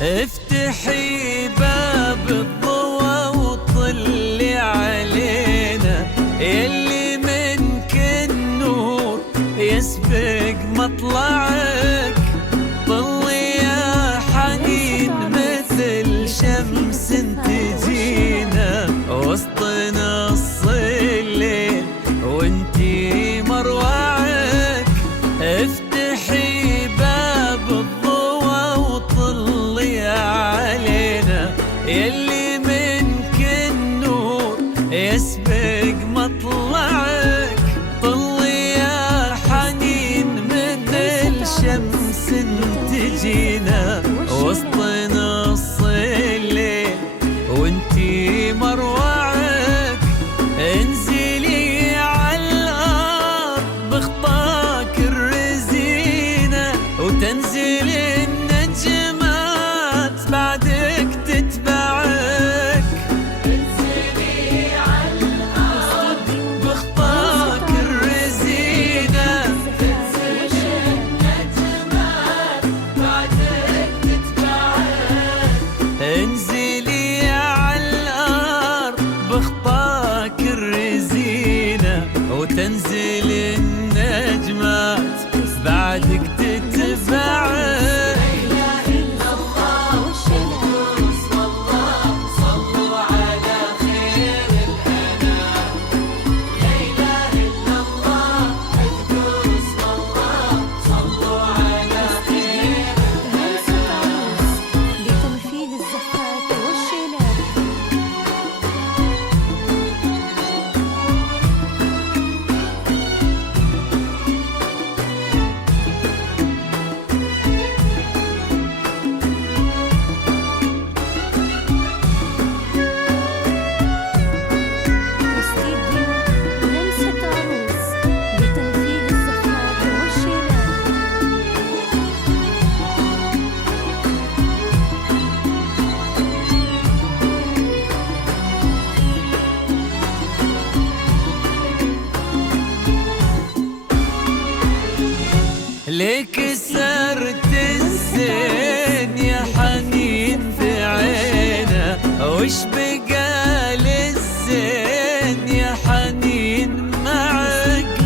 افتحي باب الضوى وطلي علينا، يلي منك النور يسبق مطلعك. طلي يا حنين مثل شمس تجينا وسط نص الليل وانتي مروعك. افتحي باب الضوى وطلي علينا، يلي منك النور يسبق مطلعك. طلي يا حنين مثل شمس تجينا وسط نص الليل وانتي مروعك. انزلي عالارض بخطاك الرزينة وتنزلي النجمات بعدك تتبعك. انزلي عالارض بخطاك الرزينة تنزلي النجمات بعدك تتبعك. انزلي عالارض بخطاك الرزينة وتنزل النجمات بعدك تتبعك. ليك سرت الزين يا حنين في عينه، وش بقى للزين يا حنين معك.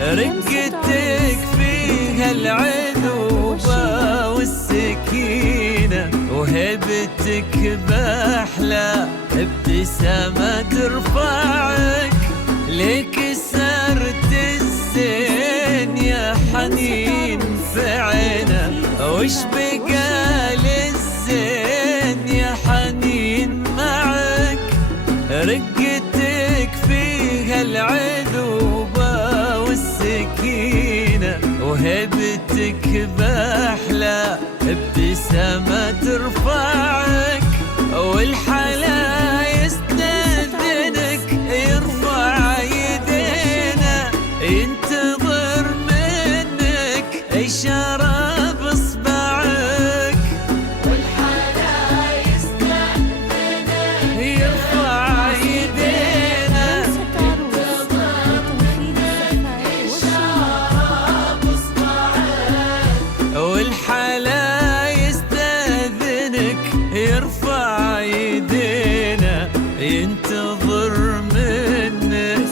رقتك فيها العذوبة والسكينة وهبتك بأحلى ابتسامة ترفعك. ليك سرت الزين يا حنين في عينه، وش بقى للزين يا حنين معك. رقتك فيها العذوبة والسكينة وهبتك بأحلى ابتسامة ترفعك. والحلا يستأذنك يرفع يدينا، ينتظر منك إشارة بإصبعك. والحلا يستأذنك يدينا ينتظر منك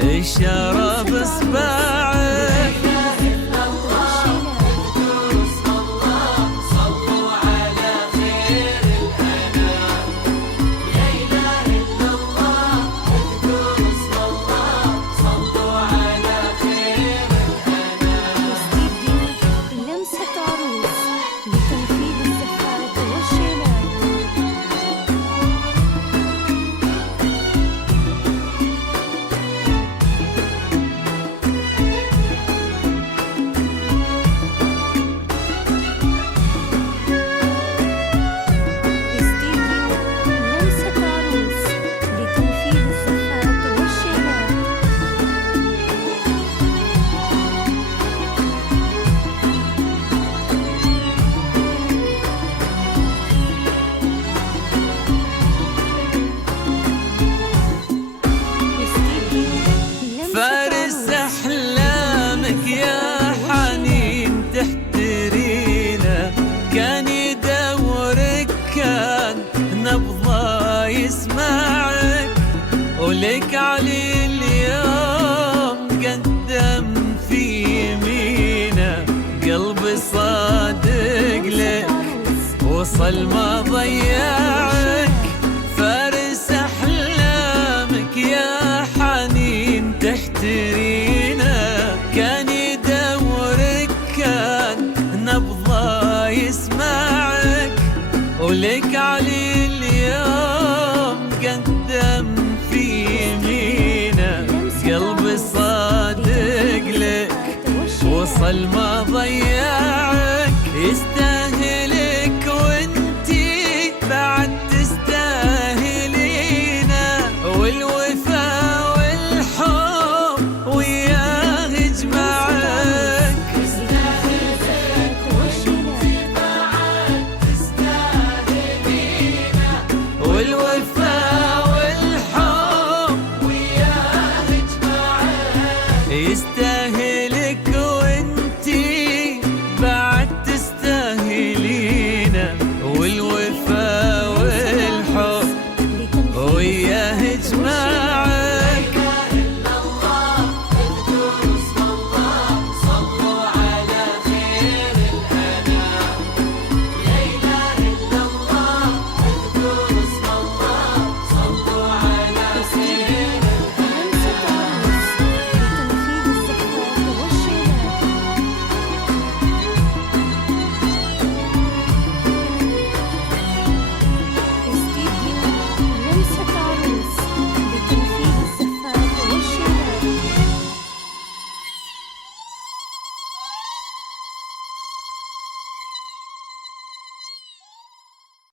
إشارة بإصبعك. فارس أحلامك يا حنين تحترينا، كان يدورك كان نبضه يسمعك، ولك علي اليوم قدم في يمينه، قلبي صادق لك وصل ما ضيعك. فارس أحلامك يا حنين تحترينا، كان يدورك كان نبضه يسمعك، ولك علي اليوم قدم في يمينه، قلبي صادق لك وصل ما ضيعك. يستاهلك وانتي بعد